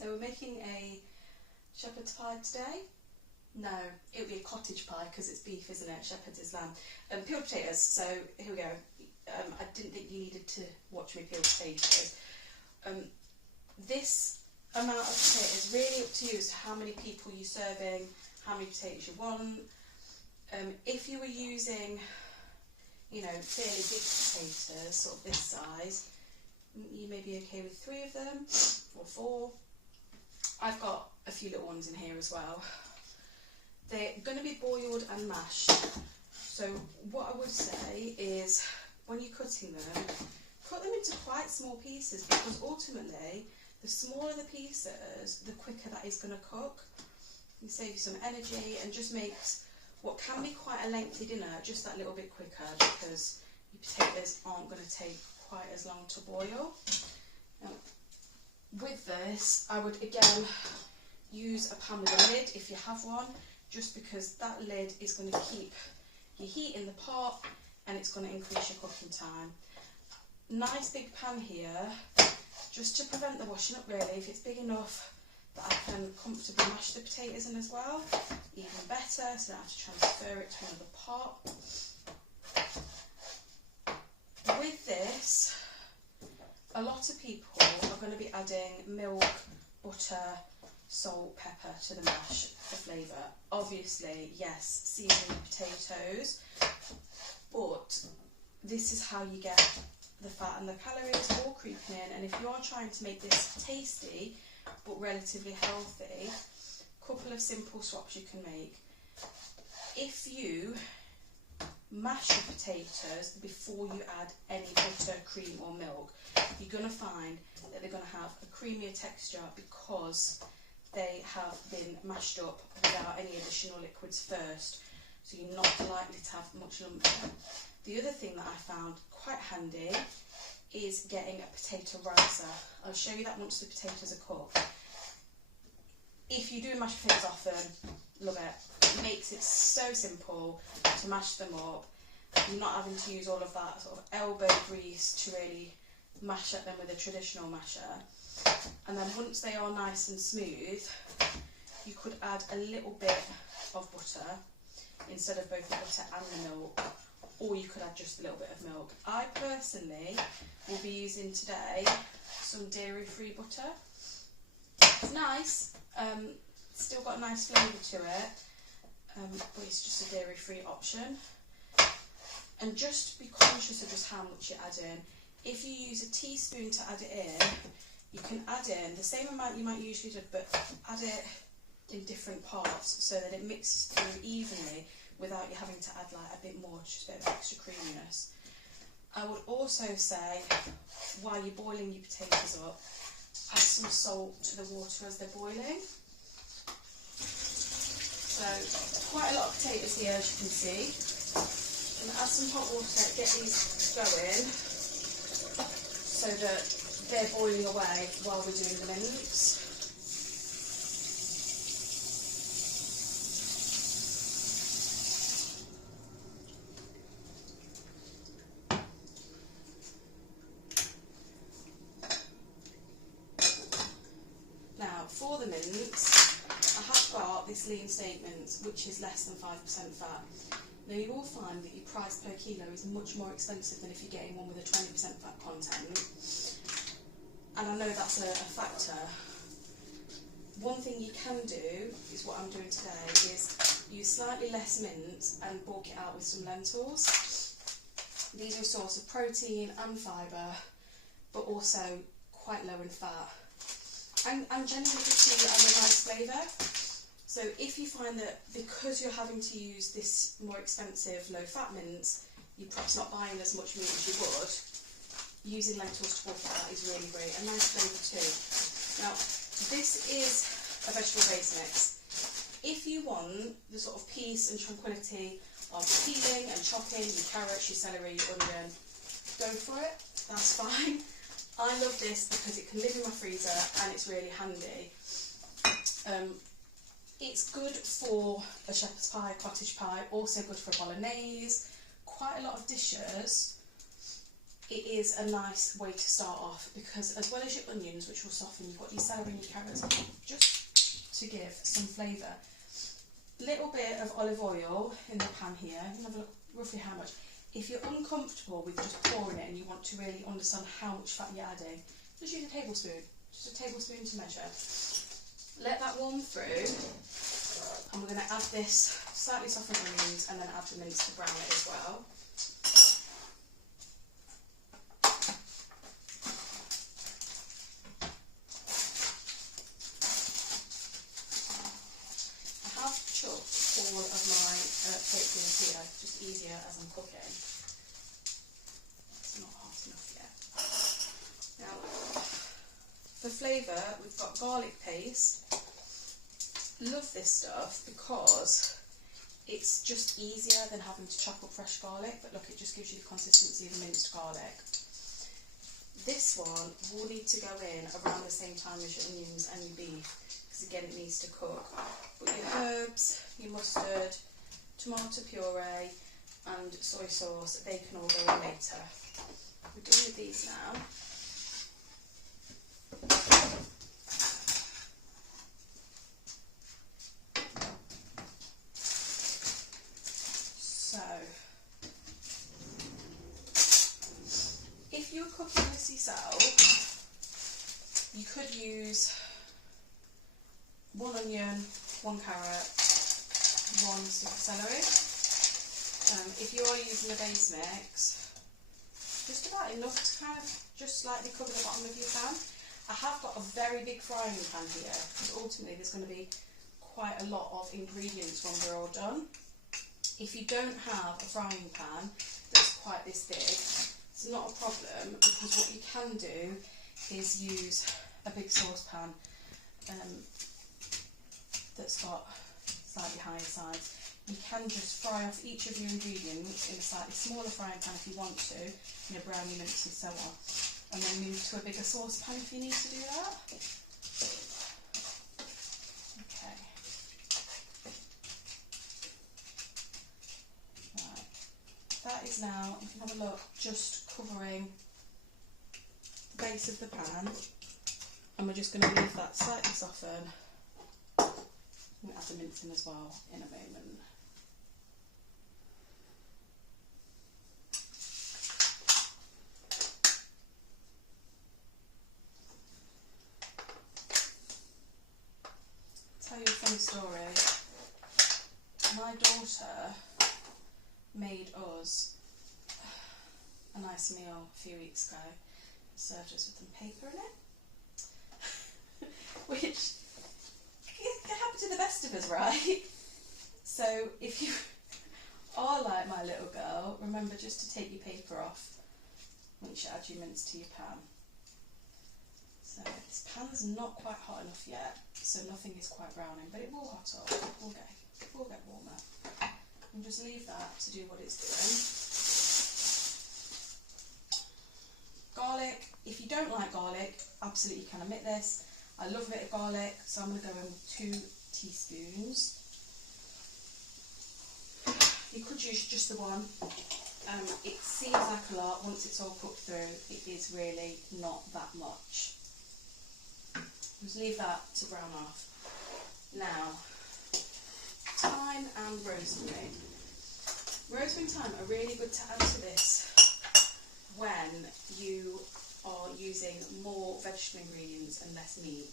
So we're making a shepherd's pie today. No, it would be a cottage pie because it's beef, isn't it? Shepherd's is lamb. Peeled potatoes, so here we go. I didn't think you needed to watch me peel potatoes. This amount of potatoes is really up to you as to how many people you're serving, how many potatoes you want. If you were using, you know, fairly big potatoes, sort of this size, you may be okay with 3 of them or 4. I've got a few little ones in here as well. They're going to be boiled and mashed. So what I would say is when you're cutting them, cut them into quite small pieces, because ultimately the smaller the pieces, the quicker that is going to cook. It saves you some energy and just makes what can be quite a lengthy dinner just that little bit quicker, because your potatoes aren't going to take quite as long to boil. Now, with this, I would again use a pan with a lid if you have one, just because that lid is going to keep your heat in the pot and it's going to increase your cooking time. Nice big pan here, just to prevent the washing up really. If it's big enough that I can comfortably mash the potatoes in as well, even better, so I don't have to transfer it to another pot. With this, a lot of people are going to be adding milk, butter, salt, pepper to the mash for flavour. Obviously, yes, season the potatoes, but this is how you get the fat and the calories all creeping in. And if you are trying to make this tasty but relatively healthy, a couple of simple swaps you can make. If you mash your potatoes before you add any butter, cream or milk, you're going to find that they're going to have a creamier texture because they have been mashed up without any additional liquids first, so you're not likely to have much lump there. The other thing that I found quite handy is getting a potato ricer. I'll show you that once the potatoes are cooked. If you do mash potatoes often, love it. It makes it so simple to mash them up. You're not having to use all of that sort of elbow grease to really mash at them with a traditional masher. And then once they are nice and smooth, you could add a little bit of butter instead of both the butter and the milk, or you could add just a little bit of milk. I personally will be using today some dairy-free butter. It's nice, still got a nice flavour to it, but it's just a dairy-free option. And just be conscious of just how much you're adding. If you use a teaspoon to add it in, you can add in the same amount you might usually do, but add it in different parts so that it mixes through evenly without you having to add like a bit more, just a bit of extra creaminess. I would also say, while you're boiling your potatoes up, add some salt to the water as they're boiling. So quite a lot of potatoes here, as you can see. I'm going to add some hot water, get these going so that they're boiling away while we're doing the mince. Now for the mince, I have got this lean statement which is less than 5% fat. Now you will find that your price per kilo is much more expensive than if you're getting one with a 20% fat content. And I know that's a factor. One thing you can do, is what I'm doing today, is use slightly less mince and bulk it out with some lentils. These are a source of protein and fibre, but also quite low in fat. And generally good to you and a nice flavour. So if you find that because you're having to use this more expensive low-fat mince, you're perhaps not buying as much meat as you would, using lentils to bulk it out is really great. A nice flavour too. Now, this is a vegetable-based mix. If you want the sort of peace and tranquility of peeling and chopping your carrots, your celery, your onion, go for it, that's fine. I love this because it can live in my freezer and it's really handy. It's good for a shepherd's pie, cottage pie, also good for a bolognese. Quite a lot of dishes, it is a nice way to start off, because as well as your onions, which will soften, you've got your celery and your carrots, just to give some flavour. Little bit of olive oil in the pan here. You can have a look roughly how much. If you're uncomfortable with just pouring it and you want to really understand how much fat you're adding, just use a tablespoon. Just a tablespoon to measure. Let that warm through, and we're going to add this slightly softened onions and then add the mince to brown it as well. I have chopped all of my baked beans here, just easier as I'm cooking. It's not hot enough yet. Now, for flavour, we've got garlic paste. Love this stuff because it's just easier than having to chop up fresh garlic, but look, it just gives you the consistency of minced garlic. This one will need to go in around the same time as your onions and your beef, because again it needs to cook. But your herbs, your mustard, tomato puree and soy sauce, they can all go in later. We're done with these now. So, if you were cooking this yourself, you could use 1 onion, 1 carrot, 1 stick of celery. If you are using a base mix, just about enough to kind of just slightly cover the bottom of your pan. I have got a very big frying pan here, because ultimately there's going to be quite a lot of ingredients when we're all done. If you don't have a frying pan that's quite this big, it's not a problem, because what you can do is use a big saucepan that's got slightly higher sides. You can just fry off each of your ingredients in a slightly smaller frying pan if you want to, brown your mince and so on, and then move to a bigger saucepan if you need to do that. Okay. Right. That is now, you can have a look, just covering the base of the pan, and we're just going to leave that slightly soften. We'll add the mince in as well in a moment. Tell you a funny story. My daughter made us a nice meal a few weeks ago. Served us with some paper in it, which can happen to the best of us, right? So if you are like my little girl, remember just to take your paper off once you add your mince to your pan. So this pan's not quite hot enough yet, so nothing is quite browning, but it will hot up. It will get warmer. And just leave that to do what it's doing. Garlic, if you don't like garlic, absolutely can omit this. I love a bit of garlic, so I'm going to go in with 2 teaspoons. You could use just the one. It seems like a lot. Once it's all cooked through, it is really not that much. Just leave that to brown off. Now, thyme and rosemary. Rosemary and thyme are really good to add to this when you are using more vegetable ingredients and less meat,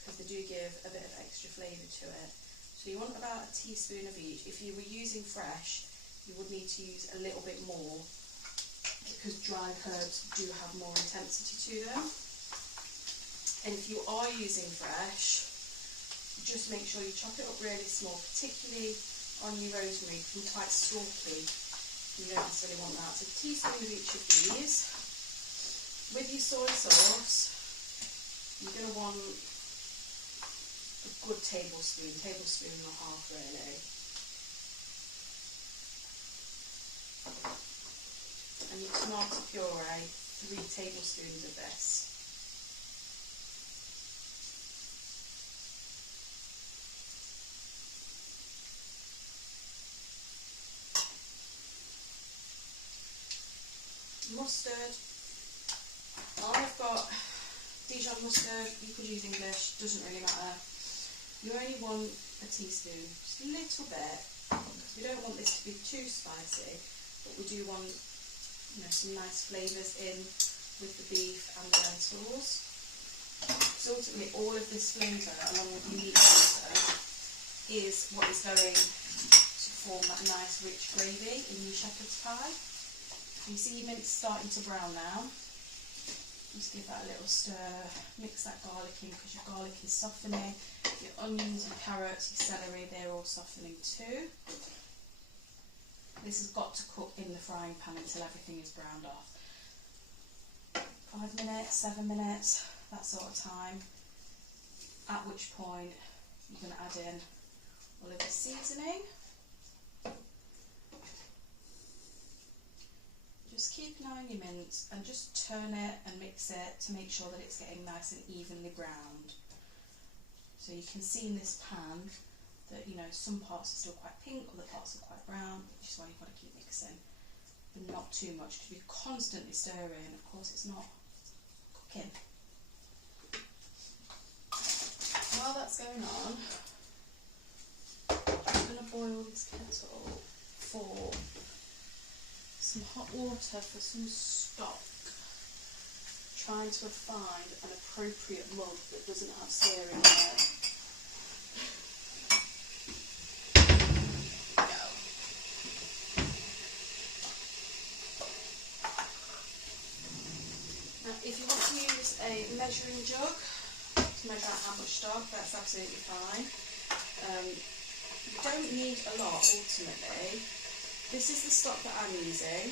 because they do give a bit of extra flavour to it. So you want about a teaspoon of each. If you were using fresh, you would need to use a little bit more, because dried herbs do have more intensity to them. And if you are using fresh, just make sure you chop it up really small, particularly on your rosemary, it can be quite stalky. You don't necessarily want that. So a teaspoon of each of these. With your soy sauce, you're going to want a good tablespoon and a half really. And your tomato puree, 3 tablespoons of this. Mustard, I've got Dijon mustard, you could use English, doesn't really matter. You only want a teaspoon, just a little bit, because we don't want this to be too spicy, but we do want, you know, some nice flavours in with the beef and the lentils. So ultimately all of this flavour, along with the meat flavour, is what is going to form that nice rich gravy in your shepherd's pie. You see your mince starting to brown now. Just give that a little stir, mix that garlic in because your garlic is softening. Your onions, your carrots, your celery, they're all softening too. This has got to cook in the frying pan until everything is browned off. 5 minutes, 7 minutes, that sort of time. At which point you're going to add in all of the seasoning. Just keep an eye on your mince and just turn it and mix it to make sure that it's getting nice and evenly browned. So you can see in this pan that, you know, some parts are still quite pink, other parts are quite brown, which is why you've got to keep mixing, but not too much, because you're constantly stirring. Of course, it's not cooking. While that's going on, I'm going to boil this kettle for some hot water for some stock, trying to find an appropriate mug that doesn't have sear in there. Go. Now, if you want to use a measuring jug to measure out how much stock, that's absolutely fine. You don't need a lot ultimately. This is the stock that I'm using,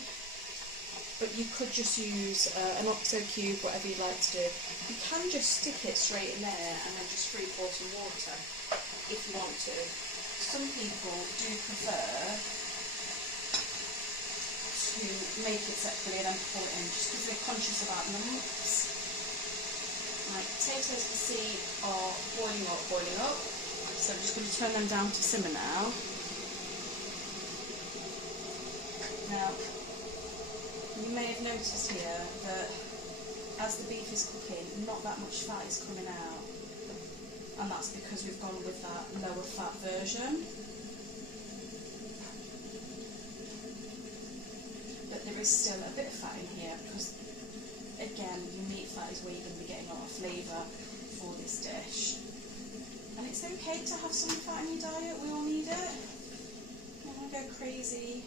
but you could just use an OXO cube, whatever you'd like to do. You can just stick it straight in there and then just free pour some water if you want to. Some people do prefer to make it separately and then pour it in, just because they're conscious about lumps. My potatoes, you see, are boiling up, so I'm just going to turn them down to simmer now. Now, you may have noticed here that as the beef is cooking, not that much fat is coming out, and that's because we've gone with that lower fat version. But there is still a bit of fat in here because, again, your meat fat is where you're going to be getting a lot of flavour for this dish. And it's okay to have some fat in your diet, we all need it. You don't want to go crazy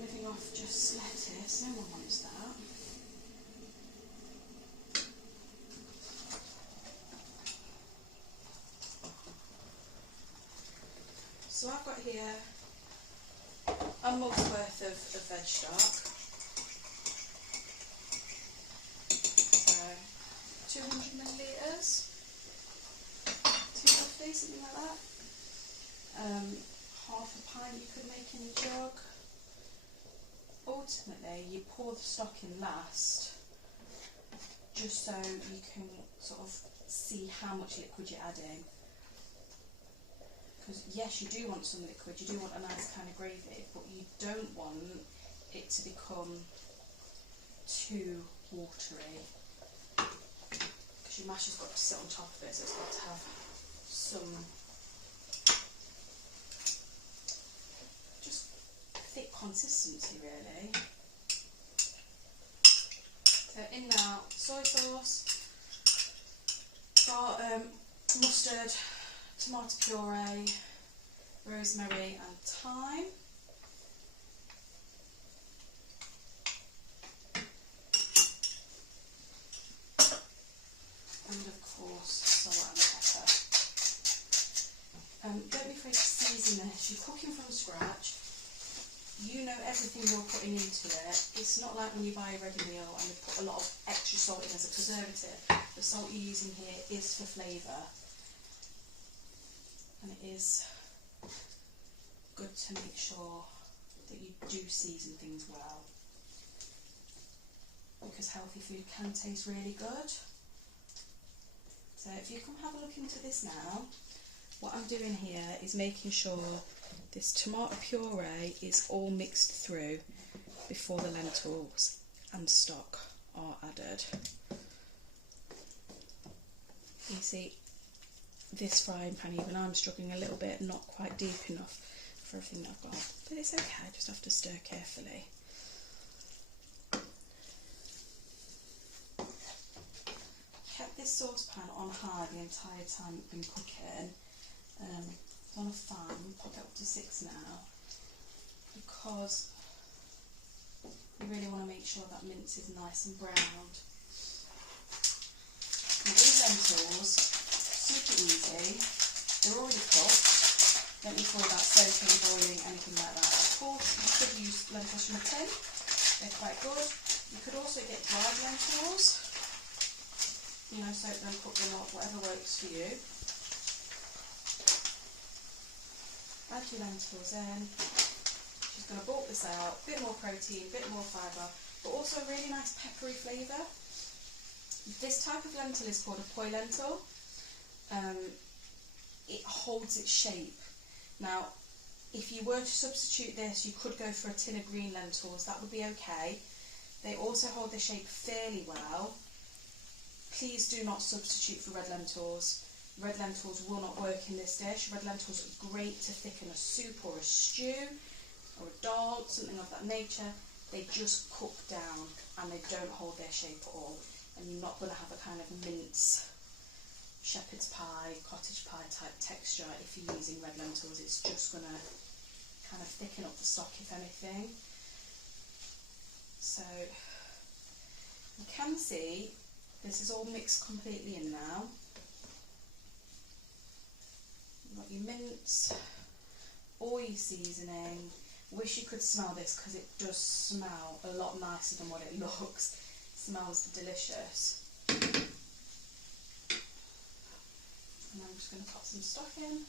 living off just lettuce, no one wants that. So I've got here a mug's worth of veg stock. So 200 millilitres, 250, something like that. Half a pint you could make in a jug. Ultimately, you pour the stock in last, just so you can sort of see how much liquid you're adding. Because yes, you do want some liquid, you do want a nice kind of gravy, but you don't want it to become too watery. Because your mash has got to sit on top of it, so it's got to have some thick consistency really. So in now, soy sauce, got mustard, tomato puree, rosemary and thyme. And of course salt and pepper. Don't be afraid to season this, you're cooking from scratch. You know everything you're putting into it. It's not like when you buy a ready meal and you put a lot of extra salt in as a preservative. The salt you're using here is for flavour, and it is good to make sure that you do season things well, because healthy food can taste really good. So if you come have a look into this now, what I'm doing here is making sure this tomato puree is all mixed through before the lentils and stock are added. You see, this frying pan, even I'm struggling a little bit, not quite deep enough for everything that I've got, but it's okay, I just have to stir carefully. Kept this saucepan on high the entire time it's been cooking. It's on a fan, pop it up to 6 now, because you really want to make sure that mince is nice and browned. Now these lentils, super easy, they're already cooked, don't need to worry about soaking, boiling, anything like that. Of course you could use lentils from a tin, they're quite good. You could also get dried lentils, you know, soak them, cook them up, whatever works for you. Add your lentils in. Just going to bulk this out, a bit more protein, a bit more fibre, but also a really nice peppery flavour. This type of lentil is called a poi lentil. It holds its shape. Now, if you were to substitute this, you could go for a tin of green lentils, that would be okay. They also hold their shape fairly well. Please do not substitute for red lentils. Red lentils will not work in this dish. Red lentils are great to thicken a soup or a stew or a dal, something of that nature. They just cook down and they don't hold their shape at all. And you're not going to have a kind of mince, shepherd's pie, cottage pie type texture if you're using red lentils. It's just going to kind of thicken up the stock, if anything. So you can see this is all mixed completely in now. You've got your mince, all your seasoning. Wish you could smell this because it does smell a lot nicer than what it looks. It smells delicious. And I'm just going to pop some stock in.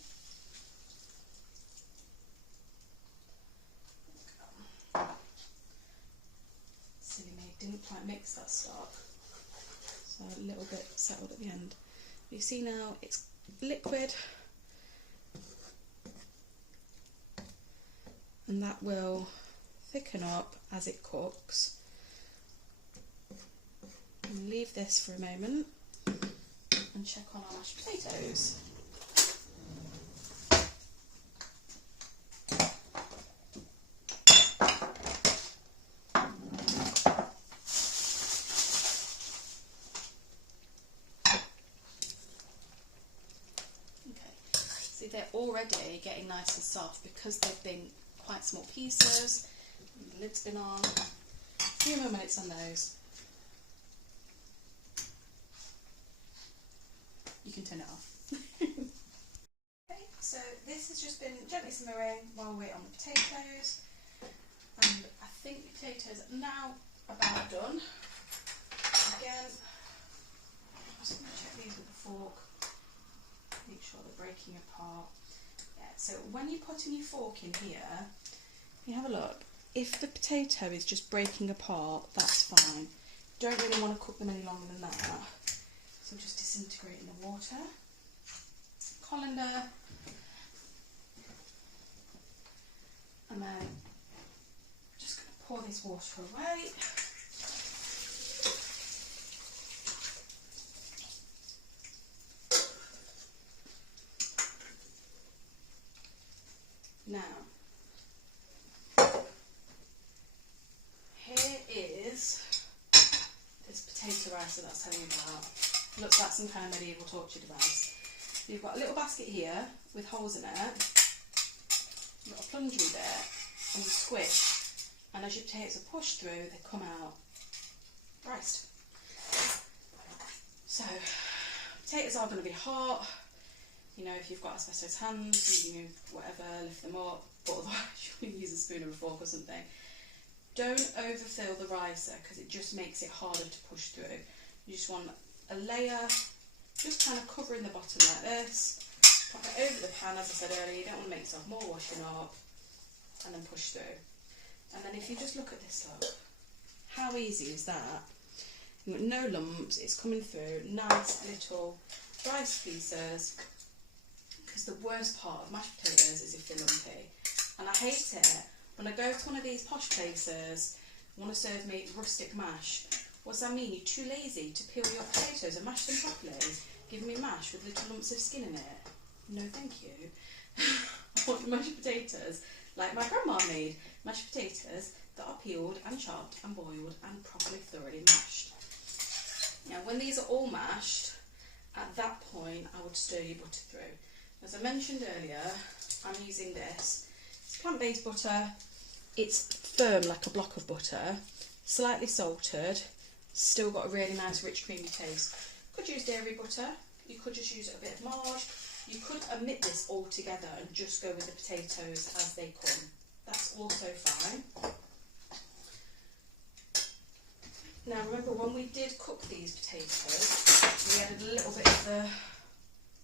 Silly me, didn't quite mix that stock. So a little bit settled at the end. You see now it's liquid. And that will thicken up as it cooks. And leave this for a moment and check on our mashed potatoes. Okay, see they're already getting nice and soft because they've been quite small pieces. The lid's been on. A few more minutes on those. You can turn it off. Okay, so this has just been gently simmering while we wait on the potatoes. And I think the potatoes are now about done. Again, I'm just going to check these with a fork. Make sure they're breaking apart. Yeah, so when you're putting your fork in here, you have a look. If the potato is just breaking apart, that's fine. Don't really want to cook them any longer than that. So just disintegrate in the water. Colander. And then I'm just going to pour this water away. Now, here is this potato rice that I was telling you about. Looks like some kind of medieval torture device. You've got a little basket here with holes in it. You've got a plunger there and you squish. And as your potatoes are pushed through, they come out riced. So, potatoes are going to be hot. You know, if you've got asbestos hands, you whatever, lift them up, but otherwise you can use a spoon or a fork or something. Don't overfill the ricer because it just makes it harder to push through. You just want a layer, just kind of covering the bottom like this. Pop it over the pan, as I said earlier, you don't want to make yourself more washing up, and then push through. And then if you just look at this, look, how easy is that? You've got no lumps, it's coming through, nice little rice pieces. Because the worst part of mashed potatoes is if they're lumpy. And I hate it. When I go to one of these posh places, want to serve me rustic mash, What's that mean? You're too lazy to peel your potatoes and mash them properly? Giving me mash with little lumps of skin in it? No, thank you. I want mashed potatoes like my grandma made. Mashed potatoes that are peeled and chopped and boiled and properly thoroughly mashed. Now, when these are all mashed, at that point I would stir your butter through. As I mentioned earlier, I'm using this. It's plant-based butter. It's firm like a block of butter, slightly salted, still got a really nice rich creamy taste. Could use dairy butter, you could just use a bit of margarine, you could omit this altogether and just go with the potatoes as they come. That's also fine. Now remember, when we did cook these potatoes, we added a little bit of the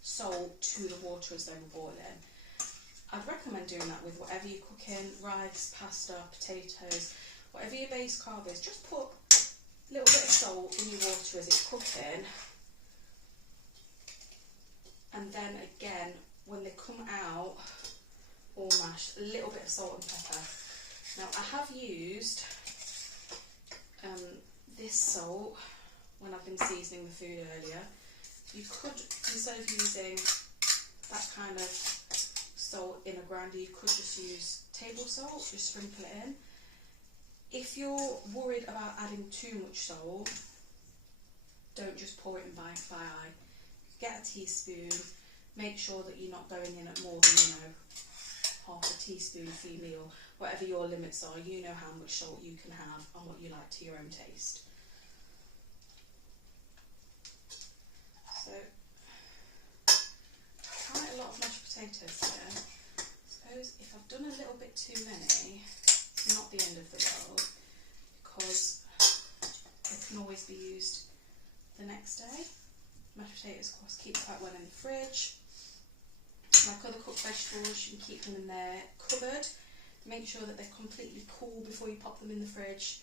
salt to the water as they were boiling. I'd recommend doing that with whatever you're cooking, rice, pasta, potatoes, whatever your base carb is. Just put a little bit of salt in your water as it's cooking, and then again when they come out all mashed, a little bit of salt and pepper. Now I have used this salt when I've been seasoning the food earlier. You could, instead of using that kind of salt in a grinder, you could just use table salt, just sprinkle it in. If you're worried about adding too much salt, don't just pour it in by eye. Get a teaspoon, make sure that you're not going in at more than, half a teaspoon for your meal. Whatever your limits are, you know how much salt you can have and what you like to your own taste. So, quite a lot of mashed potatoes here. I suppose if I've done a little bit too many, it's not the end of the world, because they can always be used the next day. Mashed potatoes, of course, keep quite well in the fridge. Like other cooked vegetables, you can keep them in there covered. Make sure that they're completely cool before you pop them in the fridge.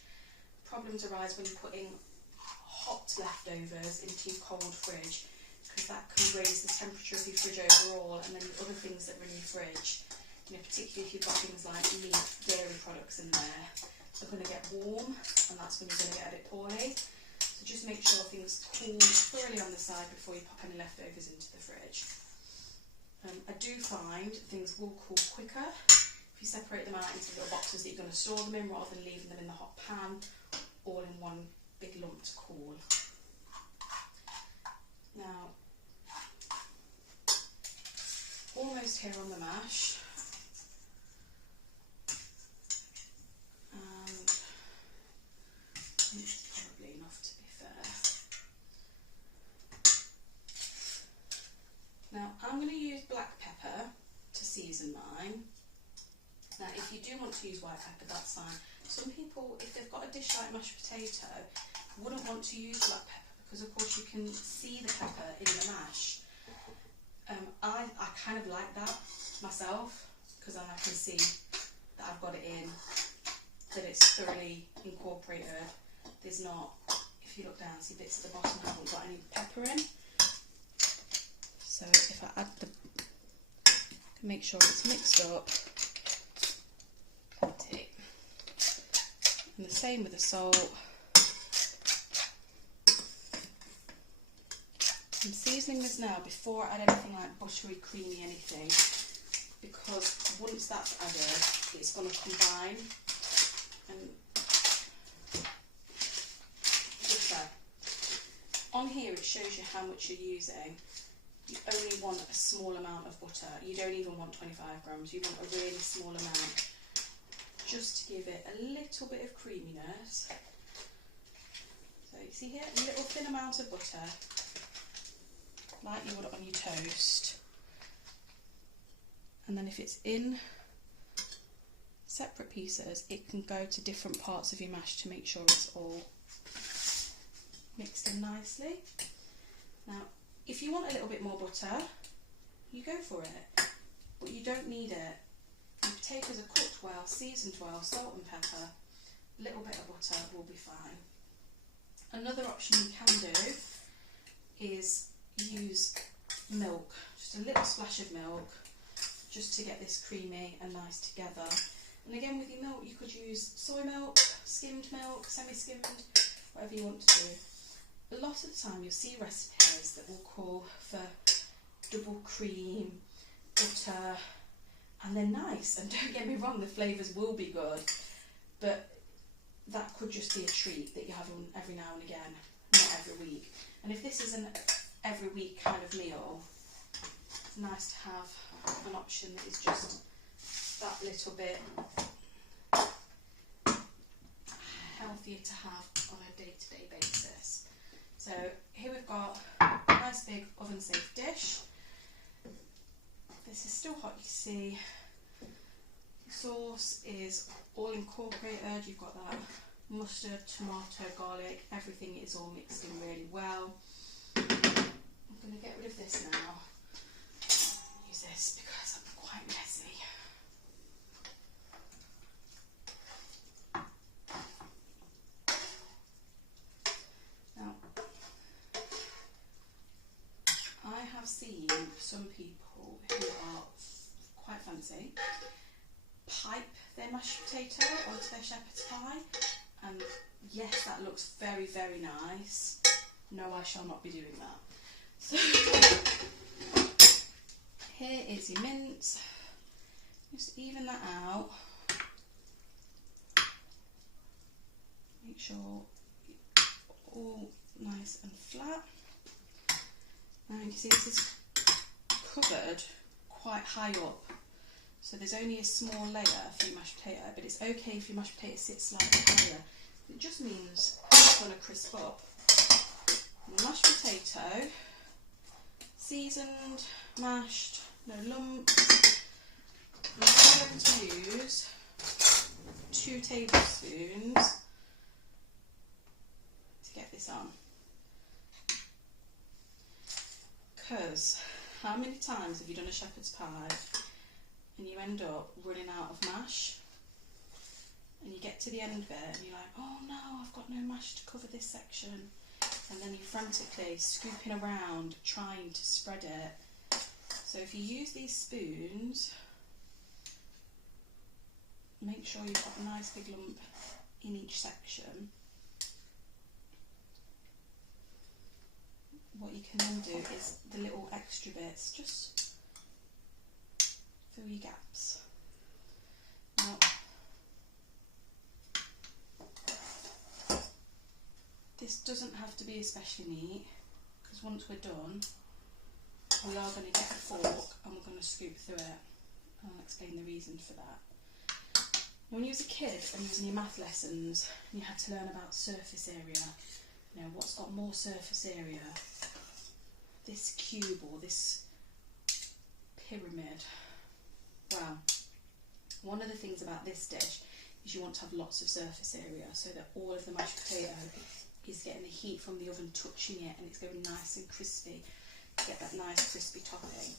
Problems arise when you're putting hot leftovers into your cold fridge, because that can raise the temperature of your fridge overall, and then the other things that are in your fridge, particularly if you've got things like meat, dairy products in there, are going to get warm, and that's when you're going to get a bit poorly. So just make sure things cool thoroughly on the side before you pop any leftovers into the fridge. I do find things will cool quicker if you separate them out into little boxes that you're going to store them in, rather than leaving them in the hot pan all in one big lump to cool. Now, almost here on the mash, and it's probably enough to be fair. Now I'm going to use black pepper to season mine. Now if you do want to use white pepper, that's fine. Some people, if they've got a dish like mashed potato, wouldn't want to use black pepper because of course you can see the pepper in the mash. I kind of like that myself, because then I can see that I've got it in, that it's thoroughly incorporated. There's not, if you look down, see bits at the bottom haven't got any pepper in. So if I add make sure it's mixed up, plenty. And the same with the salt. I'm seasoning this now before I add anything like buttery, creamy anything, because once that's added, it's going to combine. And just there. On here it shows you how much you're using. You only want a small amount of butter. You don't even want 25 grams. You want a really small amount, just to give it a little bit of creaminess. So you see here, a little thin amount of butter, like you would on your toast. And then if it's in separate pieces, it can go to different parts of your mash to make sure it's all mixed in nicely. Now, if you want a little bit more butter, you go for it, but you don't need it. Your potatoes are cooked well, seasoned well, salt and pepper, a little bit of butter will be fine. Another option you can do is use milk, just a little splash of milk, just to get this creamy and nice together. And again, with your milk, you could use soy milk, skimmed milk, semi-skimmed, whatever you want to do. A lot of the time you'll see recipes that will call for double cream, butter, and they're nice, and don't get me wrong, the flavours will be good, but that could just be a treat that you have on every now and again, not every week. And if this is an every week kind of meal, it's nice to have an option that is just that little bit healthier to have on a day-to-day basis. So here we've got a nice big oven safe dish. This is still hot, you see. The sauce is all incorporated. You've got that mustard, tomato, garlic, everything is all mixed in really well. I'm going to get rid of this now. Use this because I'm quite messy. Now, I have seen some people who are quite fancy pipe their mashed potato onto their shepherd's pie, and yes, that looks very, very nice. No, I shall not be doing that. So here is your mince. Just even that out. Make sure all nice and flat. Now you can see this is covered quite high up, so there's only a small layer for your mashed potato, but it's okay if your mashed potato sits slightly higher. It just means it's going to crisp up. And the mashed potato, seasoned, mashed, no lumps. I'm going to use 2 tablespoons to get this on. Because how many times have you done a shepherd's pie and you end up running out of mash, and you get to the end of it and you're like, oh no, I've got no mash to cover this section, and then you're frantically scooping around trying to spread it. So if you use these spoons, make sure you've got a nice big lump in each section. What you can then do is the little extra bits, just fill your gaps. Now, this doesn't have to be especially neat, because once we're done, we are going to get a fork and we're going to scoop through it. I'll explain the reason for that. When you was a kid and you was in your math lessons, you had to learn about surface area. You know, what's got more surface area? This cube or this pyramid. Well, one of the things about this dish is you want to have lots of surface area so that all of the mashed potato is getting the heat from the oven touching it and it's going nice and crispy to get that nice crispy topping.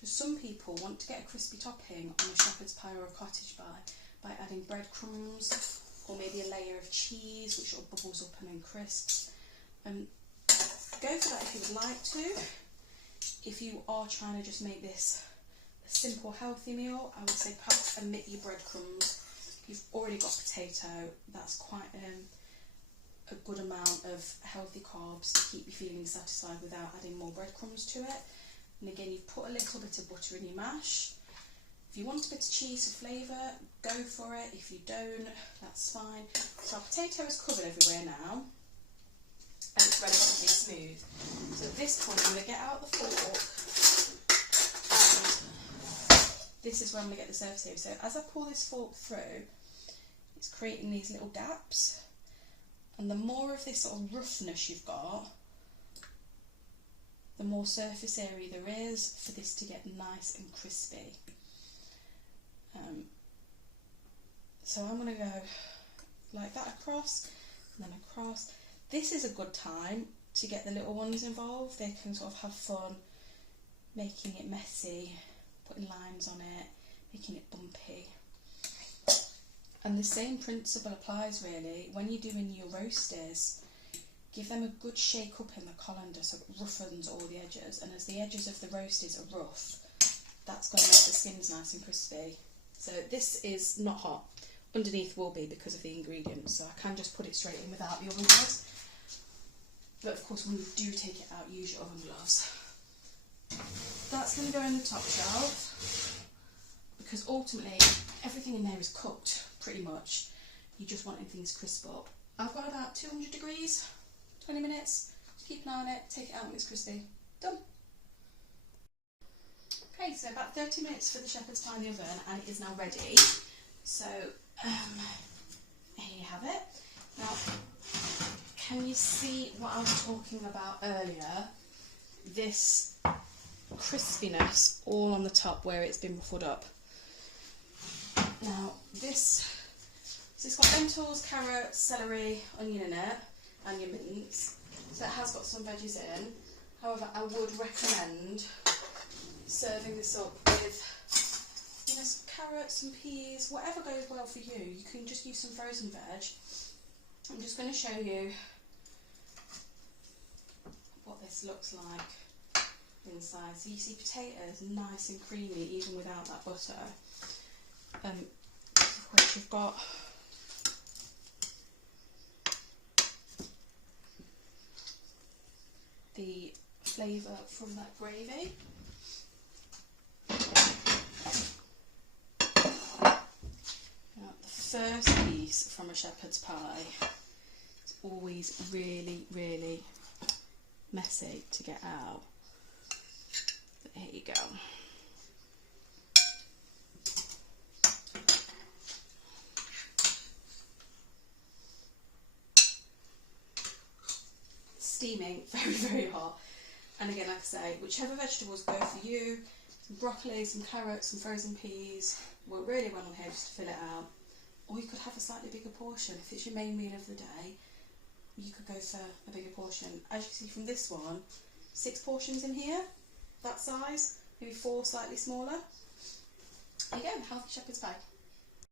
So some people want to get a crispy topping on a shepherd's pie or a cottage pie by adding breadcrumbs or maybe a layer of cheese which sort of bubbles up and then crisps. Go for that if you would like to. If you are trying to just make this a simple healthy meal, I would say perhaps omit your breadcrumbs. If you've already got potato, that's quite a good amount of healthy carbs to keep you feeling satisfied without adding more breadcrumbs to it. And again, you've put a little bit of butter in your mash. If you want a bit of cheese for flavour, go for it. If you don't, that's fine. So our potato is covered everywhere now, and it's relatively smooth. So at this point, I'm going to get out the fork, and this is where I'm going to get the surface area. So as I pull this fork through, it's creating these little gaps, and the more of this sort of roughness you've got, the more surface area there is for this to get nice and crispy. So I'm going to go like that across, and then across. This is a good time to get the little ones involved. They can sort of have fun making it messy, putting limes on it, making it bumpy. And the same principle applies really when you're doing your roasties. Give them a good shake up in the colander so it roughens all the edges, and as the edges of the roasties are rough, that's going to make the skins nice and crispy. So this is not hot. Underneath will be because of the ingredients, so I can just put it straight in without the oven gloves. But of course when you do take it out, use your oven gloves. That's going to go in the top shelf, because ultimately everything in there is cooked pretty much. You just want things crisp up. I've got about 200 degrees, 20 minutes. Just keep an eye on it, take it out when it's crispy. Done. Okay, so about 30 minutes for the shepherd's pie in the oven, and it is now ready. So here you have it. Now, can you see what I was talking about earlier? This crispiness all on the top where it's been ruffled up. Now, this it's got lentils, carrots, celery, onion in it, and your mince. So it has got some veggies in. However, I would recommend serving this up with, you know, some carrots and peas, whatever goes well for you. You can just use some frozen veg. I'm just going to show you what this looks like inside. So you see potatoes nice and creamy even without that butter. Of which you've got the flavour from that gravy. Now, the first piece from a shepherd's pie is always really, really messy to get out. But here you go. Steaming, very, very hot. And again, like I say, whichever vegetables go for you, some broccoli, some carrots, some frozen peas, work really well on here just to fill it out. Or you could have a slightly bigger portion. If it's your main meal of the day, you could go for a bigger portion. As you can see from this one, 6 portions in here, that size, maybe 4 slightly smaller. Again, healthy shepherd's pie.